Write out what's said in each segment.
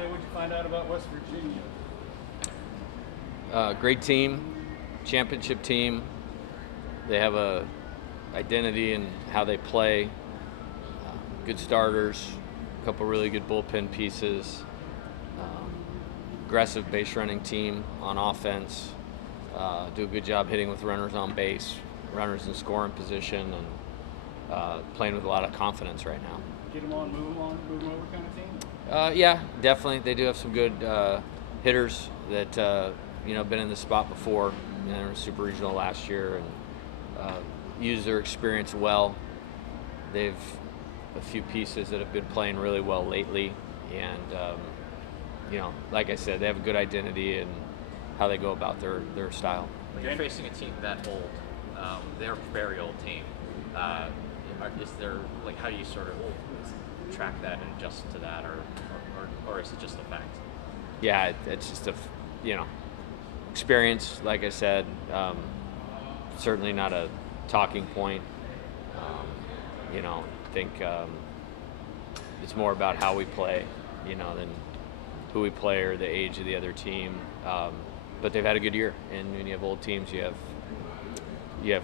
yesterday. What did you find out about West Virginia? Great team, championship team. They have a identity in how they play. Good starters, a couple really good bullpen pieces. Aggressive base running team on offense. Do a good job hitting with runners on base, runners in scoring position, and playing with a lot of confidence right now. Get them on, move them over kind of team? Yeah, definitely. They do have some good hitters that been in this spot before. They were super regional last year and used their experience well. They've a few pieces that have been playing really well lately, and like I said, they have a good identity in how they go about their style. When you're facing a team that old, they're a very old team. Is there how do you sort of track that and adjust to that, or is it just a fact? Yeah, it's just experience. Like I said, certainly not a talking point. I think it's more about how we play, than who we play or the age of the other team. But they've had a good year, and when you have old teams, you have a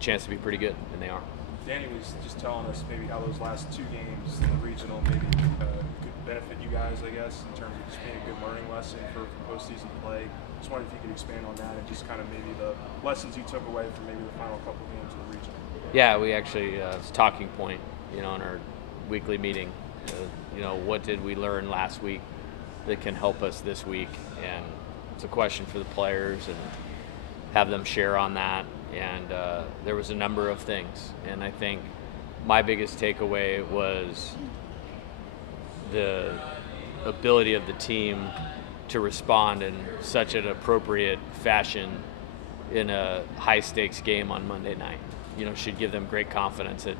chance to be pretty good, and they are. Danny was just telling us maybe how those last two games in the regional maybe could benefit you guys, I guess, in terms of just being a good learning lesson for postseason play. Just wondering if you could expand on that and just kind of maybe the lessons you took away from maybe the final couple games of the regional. Yeah, we actually it's a talking point, in our weekly meeting. What did we learn last week that can help us this week? And it's a question for the players and have them share on that. And there was a number of things. And I think my biggest takeaway was the ability of the team to respond in such an appropriate fashion in a high-stakes game on Monday night. Should give them great confidence that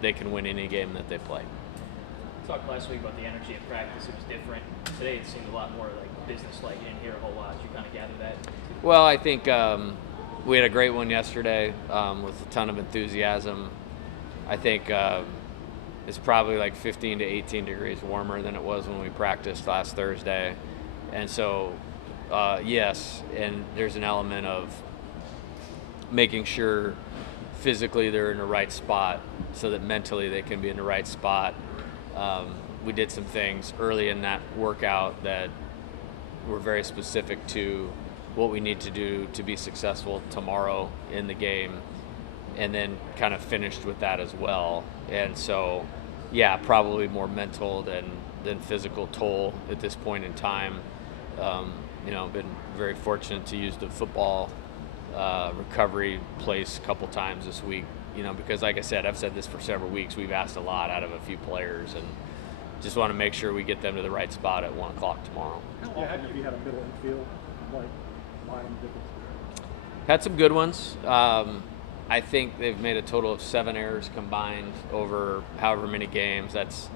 they can win any game that they play. Talked last week about the energy in practice. It was different. Today it seemed a lot more business-like. You didn't hear a whole lot. You kind of gathered that? Well, I think we had a great one yesterday with a ton of enthusiasm. I think it's probably 15 to 18 degrees warmer than it was when we practiced last Thursday. And so, yes, and there's an element of making sure physically they're in the right spot so that mentally they can be in the right spot. We did some things early in that workout that were very specific to what we need to do to be successful tomorrow in the game, and then kind of finished with that as well. And so, yeah, probably more mental than physical toll at this point in time. Been very fortunate to use the football recovery place a couple times this week, because like I said, I've said this for several weeks, we've asked a lot out of a few players, and just want to make sure we get them to the right spot at 1 o'clock tomorrow. How often have you had a middle infield line difference? Had some good ones. I think they've made a total of 7 errors combined over however many games. That's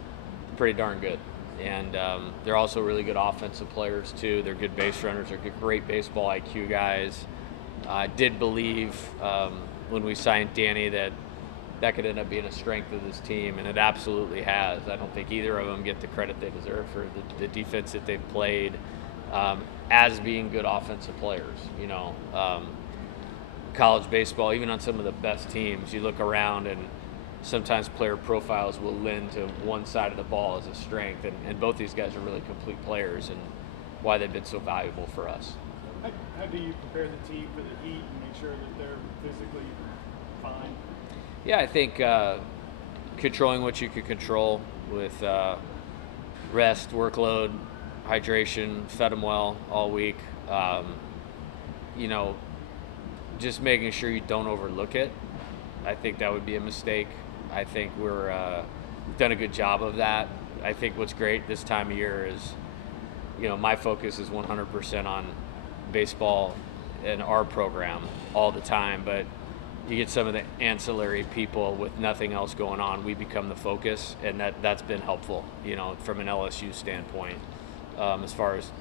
pretty darn good. And they're also really good offensive players too. They're good base runners. They're great baseball IQ guys. I did believe when we signed Danny that could end up being a strength of this team, and it absolutely has. I don't think either of them get the credit they deserve for the defense that they've played as being good offensive players. College baseball, even on some of the best teams, you look around and sometimes player profiles will lend to one side of the ball as a strength, and both these guys are really complete players, and why they've been so valuable for us. How do you prepare the team for the heat and make sure that they're physically fine? Yeah, I think controlling what you can control with rest, workload, hydration, fed them well all week. Just making sure you don't overlook it. I think that would be a mistake. I think we've done a good job of that. I think what's great this time of year is, my focus is 100% on baseball and our program all the time, but you get some of the ancillary people with nothing else going on, we become the focus, and that's been helpful, from an LSU standpoint, as far as,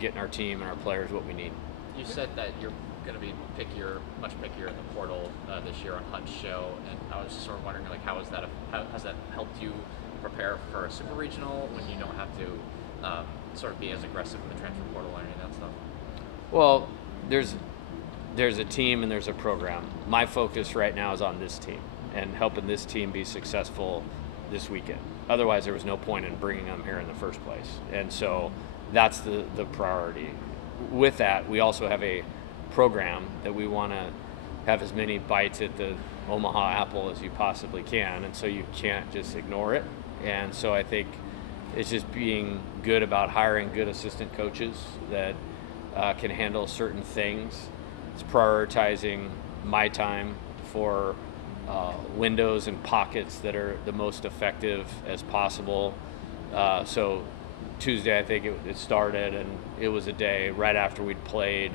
getting our team and our players what we need. You said that you're going to be much pickier in the portal this year on Hunt's show, and I was just sort of wondering, how has that helped you prepare for a super regional when you don't have to sort of be as aggressive in the transfer portal and any of that stuff? Well, there's a team and there's a program. My focus right now is on this team and helping this team be successful this weekend. Otherwise, there was no point in bringing them here in the first place. And so that's the priority. With that, we also have a program that we want to have as many bites at the Omaha apple as you possibly can, and so you can't just ignore it. And so I think it's just being good about hiring good assistant coaches that can handle certain things. It's prioritizing my time for windows and pockets that are the most effective as possible. So Tuesday, I think it started, and it was a day right after we'd played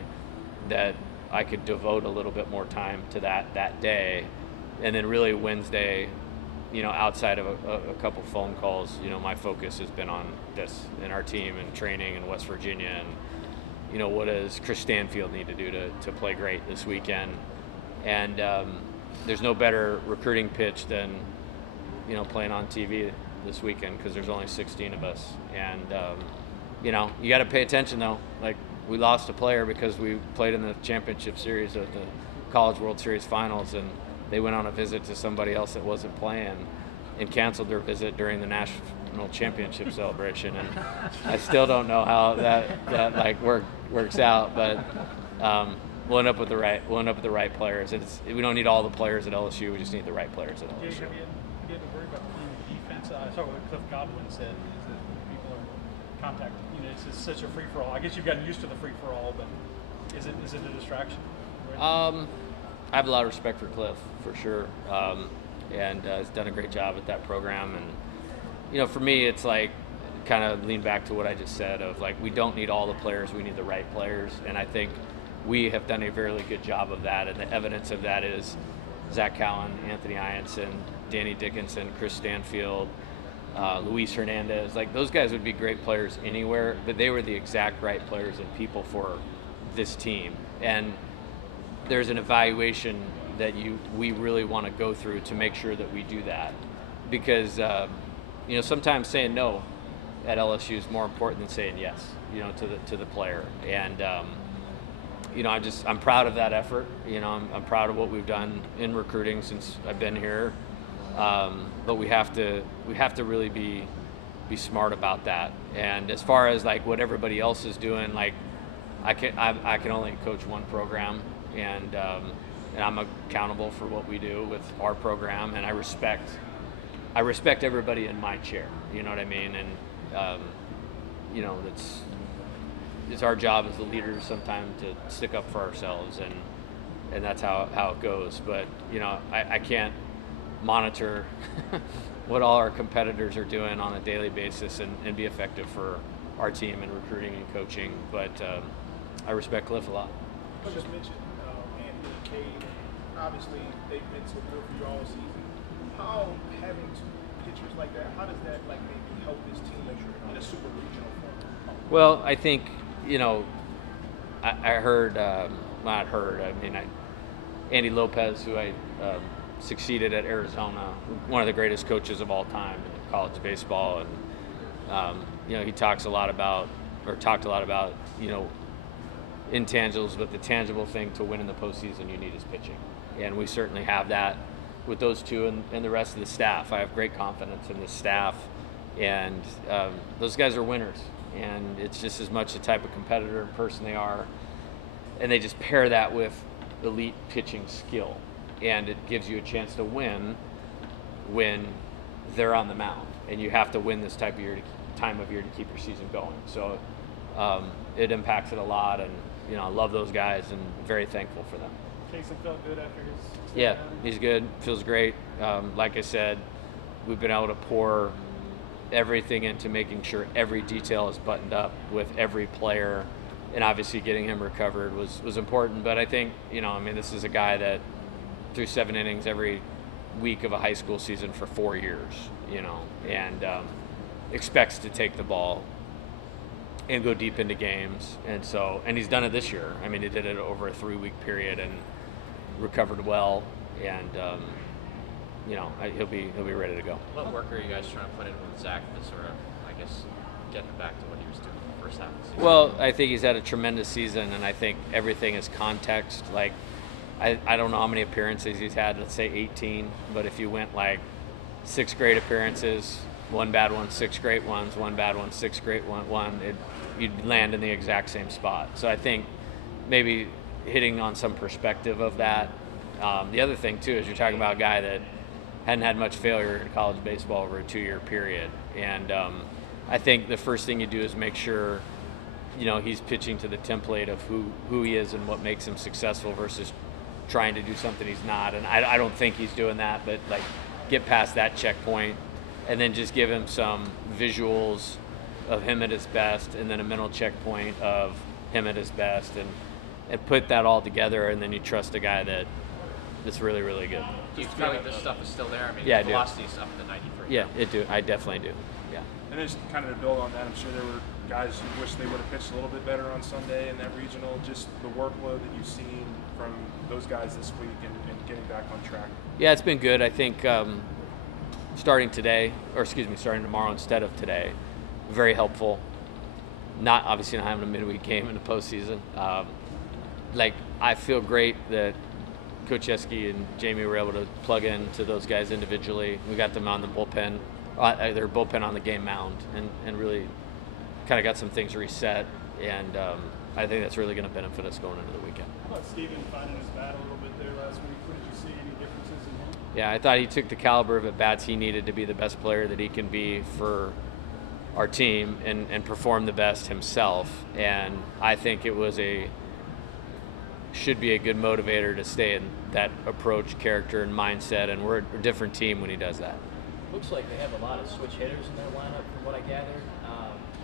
that I could devote a little bit more time to that day. And then really Wednesday, outside of a couple phone calls, my focus has been on this and our team and training in West Virginia and, what does Chris Stanfield need to do to play great this weekend. And there's no better recruiting pitch than, playing on TV this weekend because there's only 16 of us. And, you got to pay attention though. Like, we lost a player because we played in the championship series of the College World Series Finals, and they went on a visit to somebody else that wasn't playing and canceled their visit during the national championship celebration. And I still don't know how that works out, but we'll end up with the right players. We don't need all the players at LSU. We just need the right players at LSU. Have you had to worry about the defense? I saw what Cliff Godwin said, is that when people are contacting, it's such a free-for-all. I guess you've gotten used to the free-for-all, but is it a distraction? I have a lot of respect for Cliff, for sure, and has done a great job at that program. And for me, it's like kind of lean back to what I just said of like, we don't need all the players, we need the right players, and I think we have done a very good job of that. And the evidence of that is Zach Cowan, Anthony Ianson, Danny Dickinson, Chris Stanfield, Luis Hernandez. Like, those guys would be great players anywhere, but they were the exact right players and people for this team. And there's an evaluation that we really want to go through to make sure that we do that, because sometimes saying no at LSU is more important than saying yes, to the player. And I'm proud of that effort. I'm proud of what we've done in recruiting since I've been here. But we have to really be smart about that. And as far as like what everybody else is doing, like I can only coach one program, and I'm accountable for what we do with our program, and I respect everybody in my chair. You know what I mean? And it's our job as the leaders sometimes to stick up for ourselves, and that's how it goes. But I can't monitor what all our competitors are doing on a daily basis and be effective for our team in recruiting and coaching. But I respect Cliff a lot. I just mentioned Anthony, Cade, obviously they've been so good for you all season. How having two pitchers like that, how does that maybe help this team in a super regional format? Well, I think I heard, Andy Lopez, who I succeeded at Arizona, one of the greatest coaches of all time in college baseball, and he talked a lot about intangibles, but the tangible thing to win in the postseason you need is pitching, and we certainly have that with those two and the rest of the staff. I have great confidence in the staff, and those guys are winners, and it's just as much the type of competitor and person they are, and they just pair that with elite pitching skill, and it gives you a chance to win when they're on the mound, and you have to win this time of year to keep your season going. So it impacts it a lot, and I love those guys and very thankful for them. Jason felt good after his Yeah, he's good. Feels great. Like I said, we've been able to pour everything into making sure every detail is buttoned up with every player, and obviously getting him recovered was important. But I think, this is a guy that threw 7 innings every week of a high school season for 4 years, and expects to take the ball and go deep into games. And he's done it this year. He did it over a 3-week period and recovered well, and he'll be ready to go. What work are you guys trying to put in with Zach to sort of, getting back to what he was doing in the first half of the season? Well, I think he's had a tremendous season, and I think everything is context. Like, I don't know how many appearances he's had, let's say 18, but if you went like 6 great appearances, 1 bad one, 6 great ones, 1 bad one, 6 great one, you'd land in the exact same spot. So I think maybe hitting on some perspective of that. The other thing, too, is you're talking about a guy that hadn't had much failure in college baseball over a 2-year period. And I think the first thing you do is make sure, he's pitching to the template of who he is and what makes him successful versus trying to do something he's not. And I don't think he's doing that, but like get past that checkpoint and then just give him some visuals of him at his best and then a mental checkpoint of him at his best and put that all together, and then you trust a guy that's really, really good. Do you feel like this stuff is still there? I mean, Yeah, I the do. velocity stuff in the 90, for Yeah, example. I definitely do. Yeah. And just kind of to build on that, I'm sure there were guys who wish they would have pitched a little bit better on Sunday in that regional. Just the workload that you've seen from those guys this week and getting back on track. Yeah, it's been good. I think starting tomorrow instead of today, very helpful. Obviously not having a midweek game in the postseason. I feel great that Coach Eski and Jamie were able to plug into those guys individually. We got them on the bullpen, their bullpen on the game mound, and really kind of got some things reset. And I think that's really going to benefit us going into the weekend. How about Steven finding his bat a little bit there last week? What did you see? Any differences in him? Yeah, I thought he took the caliber of at-bats he needed to be the best player that he can be for our team and perform the best himself. And I think it should be a good motivator to stay in that approach, character, and mindset. And we're a different team when he does that. Looks like they have a lot of switch hitters in their lineup, from what I gather.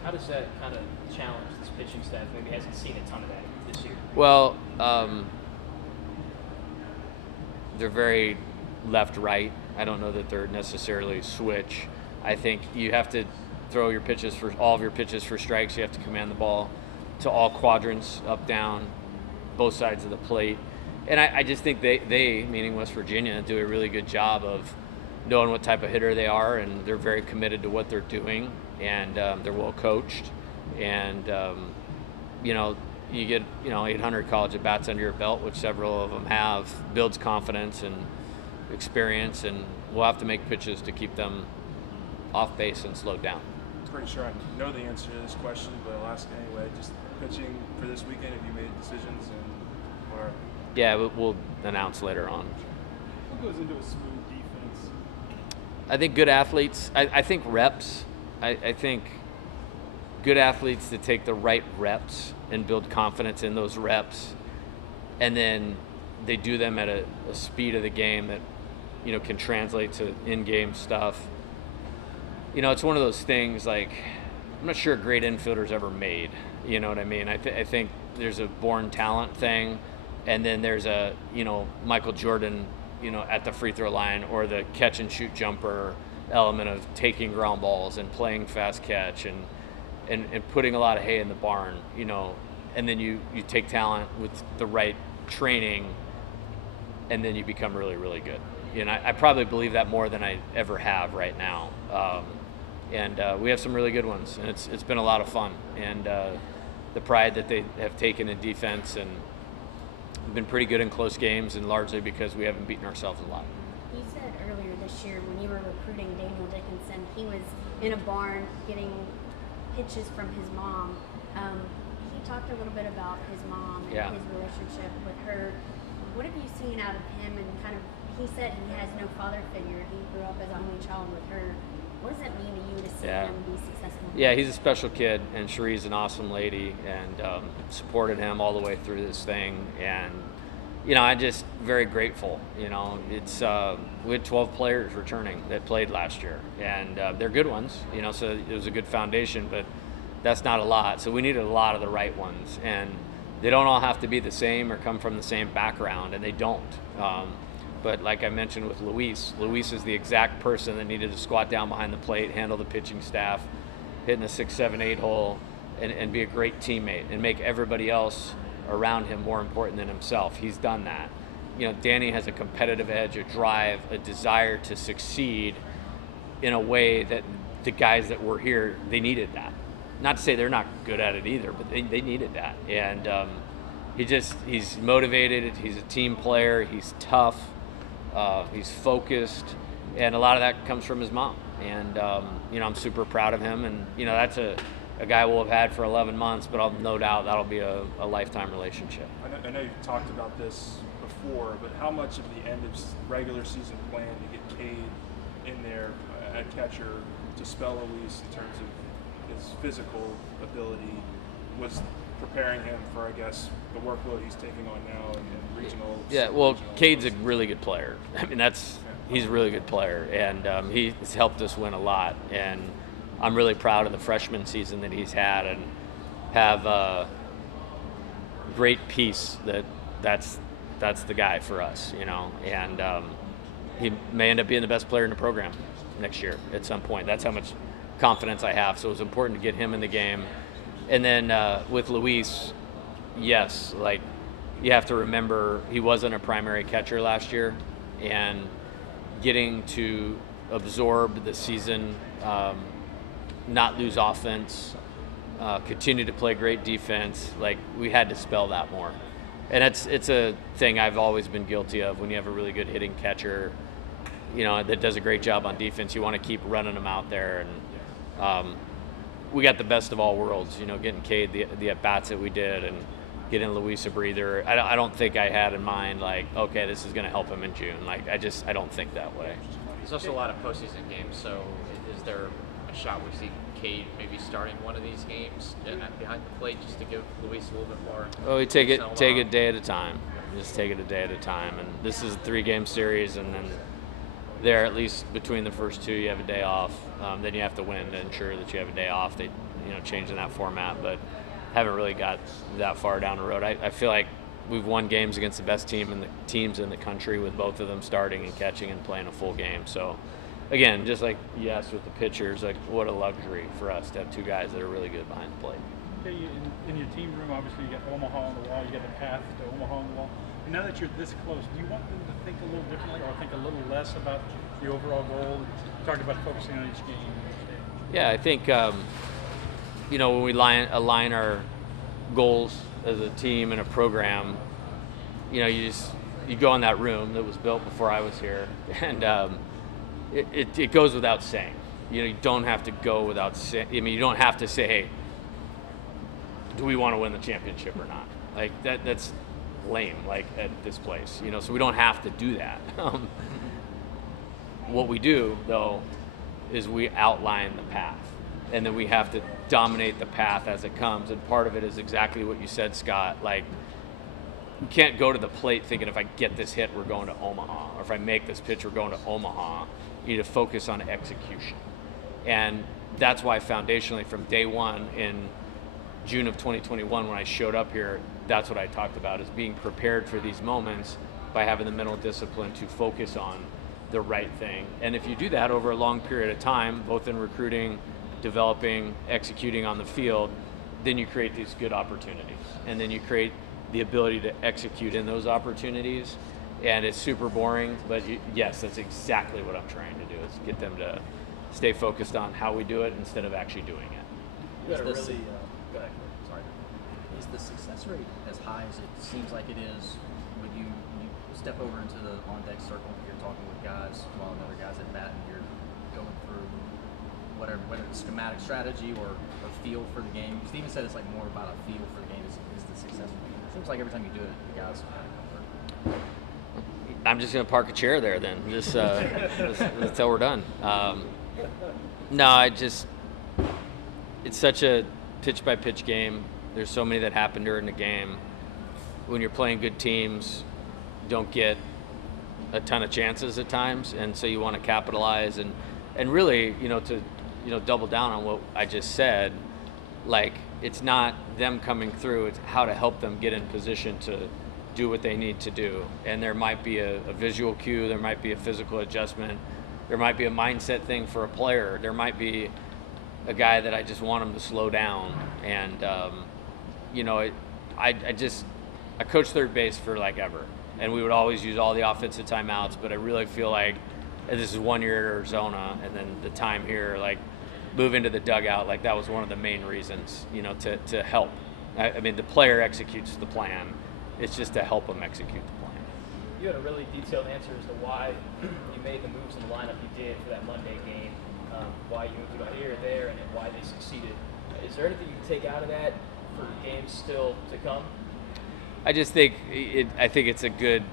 How does that kind of challenge this pitching staff? Maybe hasn't seen a ton of that this year. Well, they're very left-right. I don't know that they're necessarily switch. I think you have to throw your pitches for all of your pitches for strikes. You have to command the ball to all quadrants, up, down, both sides of the plate. And I just think they, meaning West Virginia, do a really good job of knowing what type of hitter they are, and they're very committed to what they're doing, and they're well coached. And you get 800 college at bats under your belt, which several of them have, builds confidence and experience, and we'll have to make pitches to keep them off base and slowed down. Pretty sure I know the answer to this question, but I'll ask anyway. Just pitching for this weekend, have you made decisions and what are? Yeah, we'll announce later on. What goes into a smooth defense? I think good athletes. I think reps. I think good athletes that take the right reps and build confidence in those reps, and then they do them at a speed of the game that can translate to in-game stuff. It's one of those things, like, I'm not sure a great infielder's ever made. You know what I mean? I think there's a born talent thing, and then there's a, Michael Jordan, at the free throw line, or the catch and shoot jumper element of taking ground balls and playing fast catch and putting a lot of hay in the barn, and then you take talent with the right training, and then you become really, really good. I probably believe that more than I ever have right now. And we have some really good ones, and it's been a lot of fun. And the pride that they have taken in defense, and we've been pretty good in close games, and largely because we haven't beaten ourselves a lot. You said earlier this year when you were recruiting Daniel Dickinson, he was in a barn getting pitches from his mom. He talked a little bit about his mom and his relationship with her. What have you seen out of him? And kind of, he said he has no father figure. He grew up as only child with her. What does it mean to you to see him be successful? Yeah, he's a special kid, and Cherie's an awesome lady, and supported him all the way through this thing. And I'm just very grateful. It's we had 12 players returning that played last year, and they're good ones. So it was a good foundation, but that's not a lot. So we needed a lot of the right ones, and they don't all have to be the same or come from the same background, and they don't. But like I mentioned with Luis is the exact person that needed to squat down behind the plate, handle the pitching staff, hitting a 6, 7, 8 hole, and be a great teammate and make everybody else around him more important than himself. He's done that. Danny has a competitive edge, a drive, a desire to succeed in a way that the guys that were here, they needed that. not to say they're not good at it either, but they needed that. And he's motivated. He's a team player. He's tough. He's focused, and a lot of that comes from his mom. And I'm super proud of him. And that's a guy we'll have had for 11 months, but I'll no doubt that'll be a lifetime relationship. I know you've talked about this before, but how much of the end of regular season plan to get Cade in there at catcher to spell Luis in terms of his physical ability was preparing him for, I guess, the workload he's taking on now in regional? Yeah, well, Cade's a really good player. I mean, he's a really good player, and he's helped us win a lot. And I'm really proud of the freshman season that he's had, and have a great piece that's the guy for us, and he may end up being the best player in the program next year at some point. That's how much confidence I have. So it was important to get him in the game. And then with Luis, yes, like you have to remember he wasn't a primary catcher last year, and getting to absorb the season, not lose offense, continue to play great defense, like we had to spell that more. And it's a thing I've always been guilty of. When you have a really good hitting catcher, that does a great job on defense, you want to keep running them out there. And we got the best of all worlds, getting Cade the at-bats that we did, and getting Luis a breather. I don't think I had in mind, like, okay, this is going to help him in June. Like, I don't think that way. There's also a lot of postseason games, so is there a shot we see Cade maybe starting one of these games behind the plate just to give Luis a little bit more? Oh, we take it a day at a time. Just take it a day at a time. And this is a 3-game series, and then there, at least between the first two, you have a day off. Then you have to win to ensure that you have a day off. They, changing that format, but haven't really got that far down the road. I feel like we've won games against the best teams in the country with both of them starting and catching and playing a full game. So, again, just like you asked with the pitchers, like what a luxury for us to have two guys that are really good behind the plate. Okay, in your team room, obviously you got Omaha on the wall, you got the path to Omaha on the wall. And now that you're this close, do you want them to think a little differently or think a little less about the overall goal? You talked about focusing on each game. Yeah, I think when we align our goals as a team and a program, you go in that room that was built before I was here, and it goes without saying. You don't have to go without saying. I mean, you don't have to say, hey, do we want to win the championship or not? Like that's lame, like at this place, so we don't have to do that. What we do, though, is we outline the path, and then we have to dominate the path as it comes. And part of it is exactly what you said, Scott. Like, you can't go to the plate thinking if I get this hit, we're going to Omaha, or if I make this pitch, we're going to Omaha. You need to focus on execution. And that's why foundationally from day one in June of 2021, when I showed up here, that's what I talked about, is being prepared for these moments by having the mental discipline to focus on the right thing. And if you do that over a long period of time, both in recruiting, developing, executing on the field, then you create these good opportunities. And then you create the ability to execute in those opportunities. And it's super boring, but yes, that's exactly what I'm trying to do, is get them to stay focused on how we do it instead of actually doing it. Go ahead. Sorry. Is the success rate as high as it seems like it is when you step over into the on-deck circle, you're talking with guys while another guy's at bat, and you're going through whether it's schematic strategy or feel for the game? Steven said it's like more about a feel for the game is the success rate. It seems like every time you do it, the guys I'm just going to park a chair there then, just until we're done. No, it's such a pitch-by-pitch game. There's so many that happen during the game. When you're playing good teams, don't get a ton of chances at times, and so you want to capitalize and really, to double down on what I just said. Like, it's not them coming through; it's how to help them get in position to do what they need to do. And there might be a visual cue, there might be a physical adjustment, there might be a mindset thing for a player, there might be a guy that I just want him to slow down. And I coached third base for like ever, and we would always use all the offensive timeouts, but I really feel like, and this is 1 year at Arizona and then the time here, like move into the dugout, like that was one of the main reasons, you know, to help. I mean, the player executes the plan. It's just to help them execute the plan. You had a really detailed answer as to why you made the moves in the lineup you did for that Monday game, why you moved out here or there, and why they succeeded. Is there anything you can take out of that for games still to come? I just think it's a good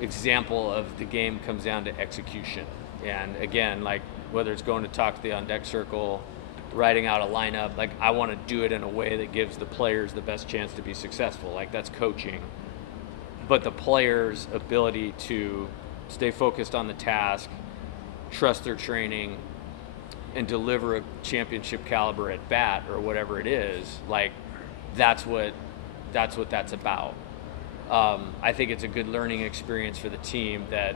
example of the game comes down to execution. And again, like whether it's going to talk to the on deck circle, writing out a lineup, like I want to do it in a way that gives the players the best chance to be successful. Like that's coaching. But the players' ability to stay focused on the task, trust their training, and deliver a championship caliber at bat or whatever it is, like that's what that's about. I think it's a good learning experience for the team that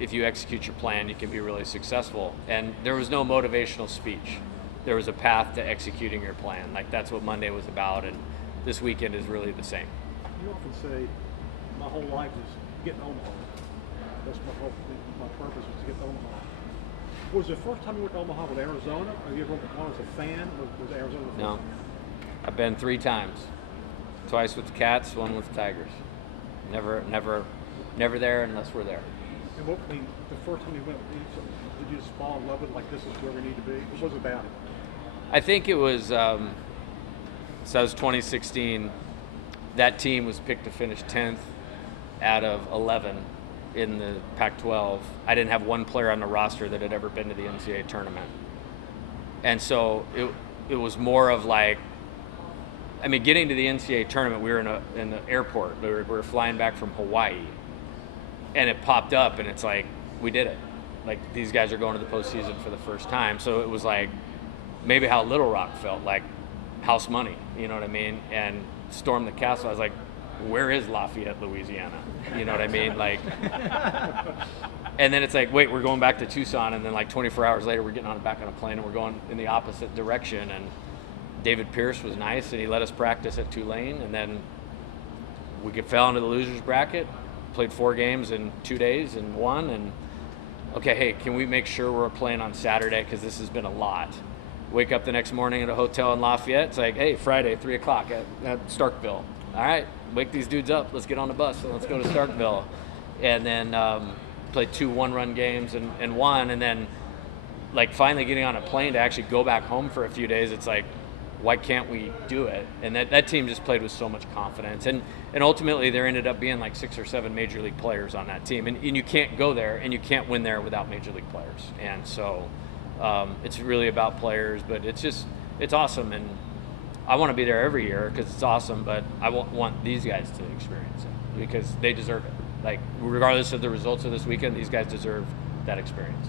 if you execute your plan, you can be really successful. And there was no motivational speech. There was a path to executing your plan. Like that's what Monday was about, and this weekend is really the same. You often say, my whole life is getting Omaha. That's my purpose was to get to Omaha. Was the first time you went to Omaha with Arizona? Have you ever gone as a fan? Was Arizona the first No. time? I've been 3 times. Twice with the Cats, 1 with the Tigers. Never there unless we're there. And the first time you went, did you just fall in love with like this is where we need to be? What was it about it? I think it was, so that was 2016. That team was picked to finish 10th out of 11 in the Pac-12. I didn't have one player on the roster that had ever been to the NCAA tournament. And so it was more of like, I mean, getting to the NCAA tournament, we were in the airport. We were flying back from Hawaii. And it popped up, and it's like, we did it. Like, these guys are going to the postseason for the first time. So it was like maybe how Little Rock felt, like house money, you know what I mean? And stormed the castle. I was like, where is Lafayette, Louisiana? You know what I mean? Like, and then it's like, wait, we're going back to Tucson, and then like 24 hours later, we're getting back on a plane, and we're going in the opposite direction. And David Pierce was nice, and he let us practice at Tulane, and then we fell into the losers bracket, played 4 games in 2 days and won. And okay, hey, can we make sure we're playing on Saturday, because this has been a lot. Wake up the next morning at a hotel in Lafayette. It's like, hey, Friday, 3 o'clock at Starkville. All right, wake these dudes up. Let's get on the bus and let's go to Starkville. And then played 2 one-run games and won. And then, like, finally getting on a plane to actually go back home for a few days, it's like, why can't we do it? And that team just played with so much confidence. And ultimately, there ended up being like 6 or 7 major league players on that team. And you can't go there and you can't win there without major league players. And so it's really about players, but it's awesome. And I want to be there every year because it's awesome, but I want these guys to experience it because they deserve it. Like, regardless of the results of this weekend, these guys deserve that experience.